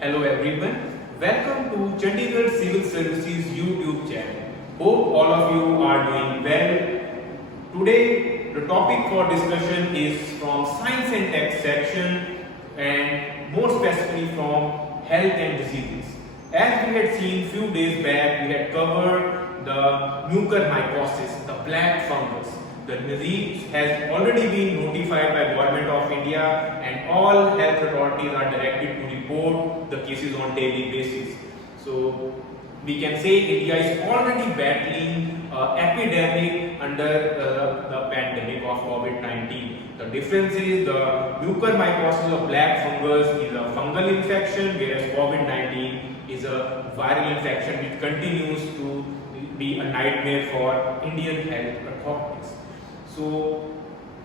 Hello everyone, welcome to Chandigarh Civil Services YouTube channel. Hope all of you are doing well. Today the topic for discussion is from Science and Tech section and more specifically from health and diseases. As we had seen few days back, we had covered the mucormycosis, the black fungus. The disease has already been notified by Government of India and all health authorities are directed to report the cases on daily basis. So we can say India is already battling epidemic under the pandemic of COVID-19. The difference is the mucormycosis of black fungus is a fungal infection, whereas COVID-19 is a viral infection which continues to be a nightmare for Indian health authorities. So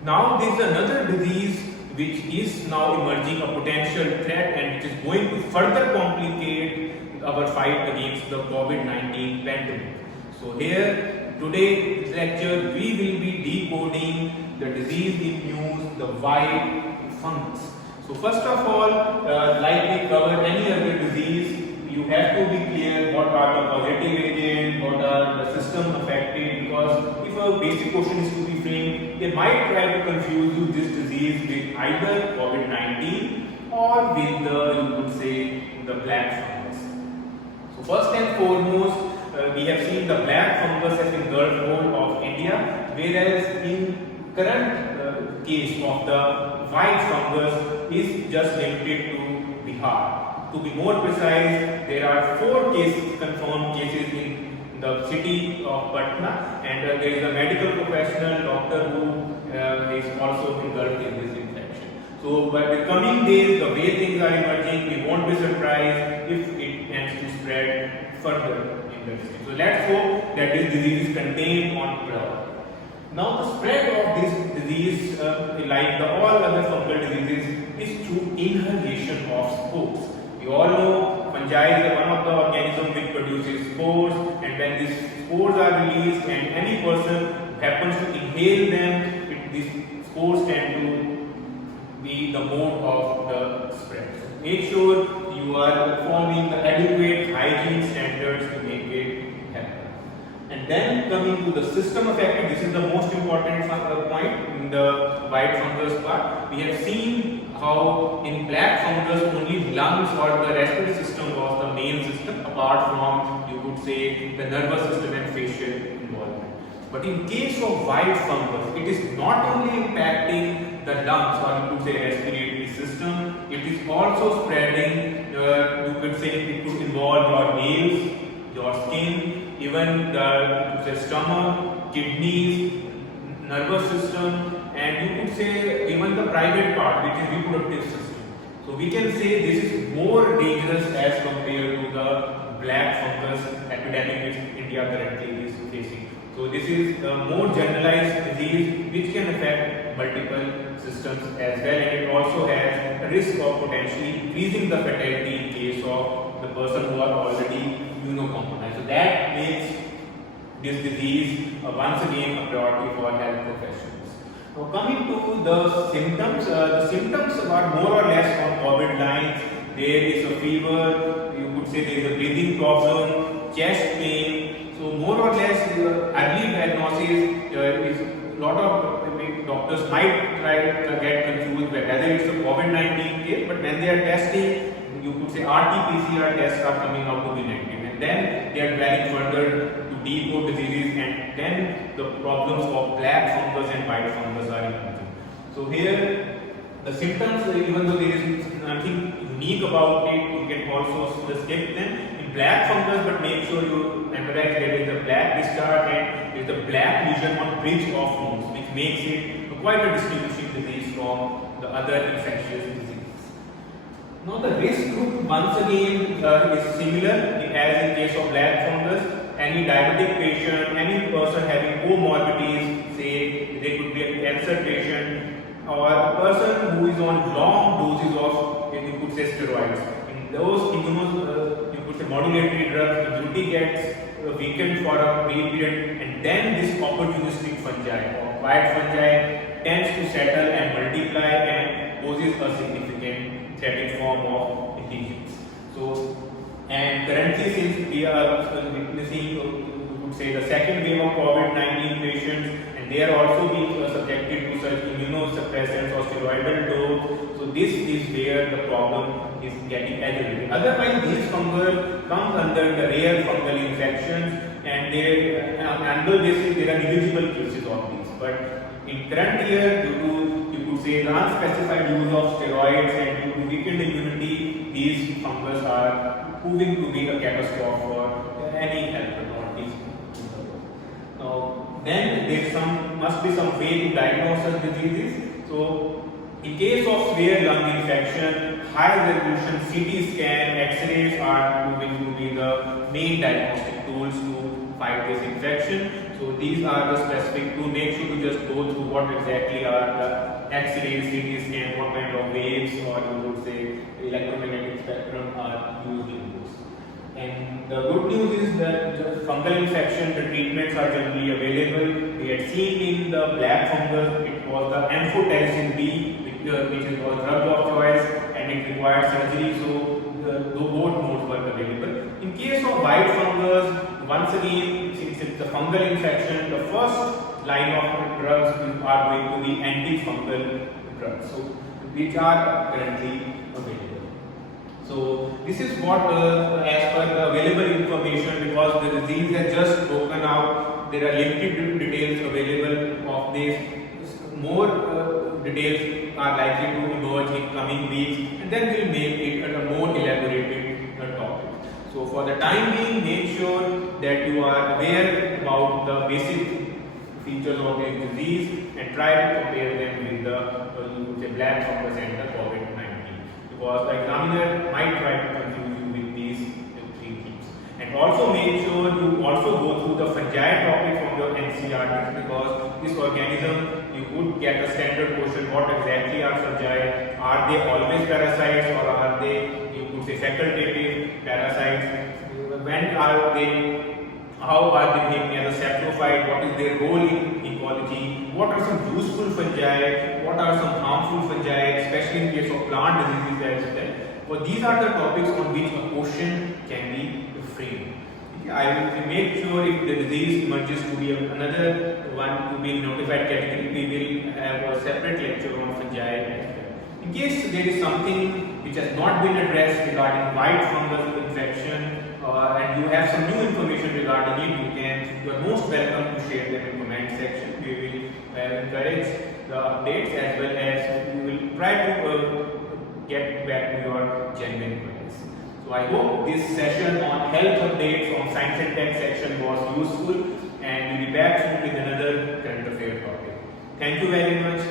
now there is another disease which is now emerging a potential threat and which is going to further complicate our fight against the COVID-19 pandemic. So here today this lecture we will be decoding the disease in news, the white fungus. So first of all, like we cover any other disease, you have to be clear what are the positive agents, what are the system affected, because if a basic question is to be framed, they might try to confuse you this disease with either COVID-19 or with the, you could say, the black fungus. So first and foremost, we have seen the black fungus has been the whole of India, whereas in current case of the white fungus is just limited to Bihar. To be more precise, there are 4 confirmed cases in the city of Patna, and there is a medical professional doctor who is also engulfed in this infection. So, but the coming days, the way things are emerging, we won't be surprised if it tends to spread further in the district. So, let's hope that this disease is contained on ground. Now, the spread of this disease, like all other fungal diseases, is through inhalation of spores. You all know fungi is one of the organisms which produces spores, and when these spores are released and any person happens to inhale them, these spores tend to be the mode of the spread. So make sure you are following the adequate hygiene standards to make it happen. And then coming to the system affected, this is the most important point in the white fungus part. We have seen how in black fungus only lungs or the respiratory system was the main system, apart from, you could say, the nervous system and facial involvement. But in case of white fungus, it is not only impacting the lungs or you could say respiratory system, it is also spreading, you could say it could involve your nails, your skin, even the stomach, kidneys, nervous system, and you could say even the private part, which is reproductive system. So we can say this is more dangerous as compared to the black fungus epidemic which India currently is facing. So this is a more generalized disease which can affect multiple systems as well, and it also has a risk of potentially increasing the fatality in case of the person who are already immunocompromised. So that makes this disease once again a priority for health professionals. Now coming to the symptoms are more or less on COVID lines. There is a fever, you could say there is a breathing problem, chest pain. So more or less early diagnosis is a lot of doctors might try to get confused whether it's a COVID-19 case, but when they are testing, you could say RT-PCR tests are coming out to be negative, and then they are dwelling further to decode diseases, and then the problems of black fungus and white fungus are emerging. So here the symptoms, even though there is nothing unique about it, you can also skip them. In black fungus, but make sure you memorize there is a black discharge and there is a black lesion on bridge of nose, which makes it quite a distinguishing disease from the other infectious diseases. Now the risk group once again is similar as in case of black fungus. Any diabetic patient, any person having comorbidities, say they could be a cancer patient or a person who is on long doses of, you could say, steroids. In those you could say modulatory drugs, immunity gets weakened for a period, and then this opportunistic fungi or white fungi tends to settle and multiply and poses a significant threat in form of lesions. So, and currently since we are witnessing, you could say, the second wave of COVID-19 patients, and they are also being subjected to such immunosuppressants or steroidal dose. So this is where the problem is getting aggravated. Otherwise, these fungal comes under the rare fungal infections, and they on an annual basis there are negligible cases of these. But in current year, due to, you could say, the unspecified use of steroids and due to weakened immunity, these fungus are proving to be a catastrophe for any health authorities. Now, then there must be some way to diagnose such diseases. So, in case of severe lung infection, high resolution CT scan, X-rays are proving to be the main diagnostic tools to fight this infection. So these are the specific to make sure to just go through what exactly are the X-rays, CT scan, what kind of waves or you would say electromagnetic spectrum are used in this. And the good news is that the fungal infection, the treatments are generally available. We had seen in the black fungus, it was the amphotericin B, which was drug of choice, and it required surgery. So both modes were available. In case of white fungus, once again, since it's a fungal infection, the first line of drugs are going to be antifungal drugs, so which are currently available. So this is what, as per the available information, because the disease has just broken out, there are limited details available of this. More details are likely to emerge in coming weeks, and then we'll make it a more elaborated topic. So for the time being, make sure that you are aware about the basic features of this disease and try to compare them with the black fungus and the COVID-19, because the examiner might try to confuse you with these three things. And also make sure you also go through the fungi topic from your NCERT, because this organism, you would get a standard question: what exactly are fungi? Are they always parasites, or are they, you could say, facultative parasites? When are they? How are they behaving as a saprophyte? What is their role in ecology? What are some useful fungi? What are some harmful fungi, especially in case of plant diseases as well? So these are the topics on which a question can be framed. I will make sure if the disease emerges to be another one to be notified category, we will have a separate lecture on fungi as well. In case there is something which has not been addressed regarding white fungal infection, and you have some new information regarding it, you are most welcome to share them in the comment section. We will encourage the updates, as well as we will try to get back to your genuine queries. So I hope this session on health update from Science and Tech section was useful, and we'll be back soon with another current affair topic. Thank you very much.